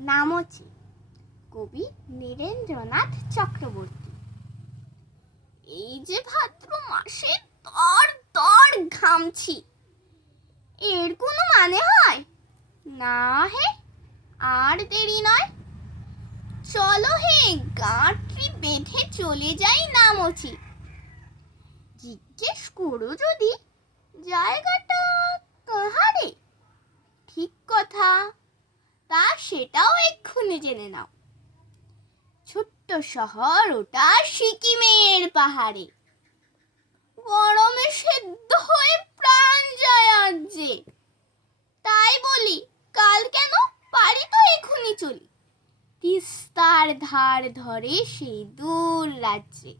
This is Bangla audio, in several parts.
নামচি, কবি নীরেন্দ্রনাথ চক্রবর্তী। এই যে ভাদ্র মাসে তর তর ঘামছি, এর কোনো মানে হয়? না হে, আর দেরি নয়। চলো হে, গাঁটটি বেঁধে চলে যাই নামচি। জিজ্ঞেস করো যদি, জায়গাটা কাহারে? সেটাও এক্ষুনি জেনে নাও। ছোট্ট শহর ওটা সিকিমের পাহাড়ে। গরমে সেদ্ধ হয়ে প্রাণ যায় আজ যে। তাই বলি, কাল কেন? পারি তো এক্ষুনি চলি। তিস্তার ধার ধরে সেই দূর রাজ্যে।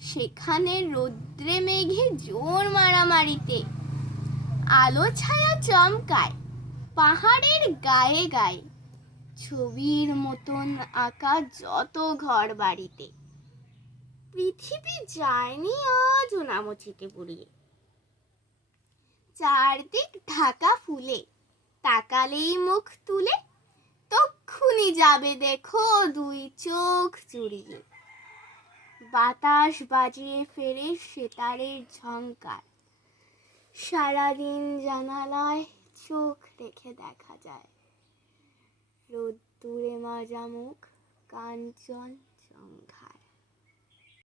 সেখানে রৌদ্রে মেঘে জোর মারামারিতে। আলো ছায়া চমকায়। পাহাড়ের গায়ে গায়ে। ছবির মতন আঁকা যত ঘর বাড়িতে। পৃথিবী যায়নি আজ নামচিতে পুড়িয়ে। চারদিক ঢাকা ফুলে, তাকালেই মুখ তুলে, তক্ষুনি যাবে দেখো দুই চোখ জুড়িয়ে। বাতাস বাজিয়ে ফেরে সেতারের ঝংকার। সারাদিন জানালায় চোখ রেখে দেখা যায়। রোদ্দুরে মাজা মুখ কাঞ্চন জঙ্ঘা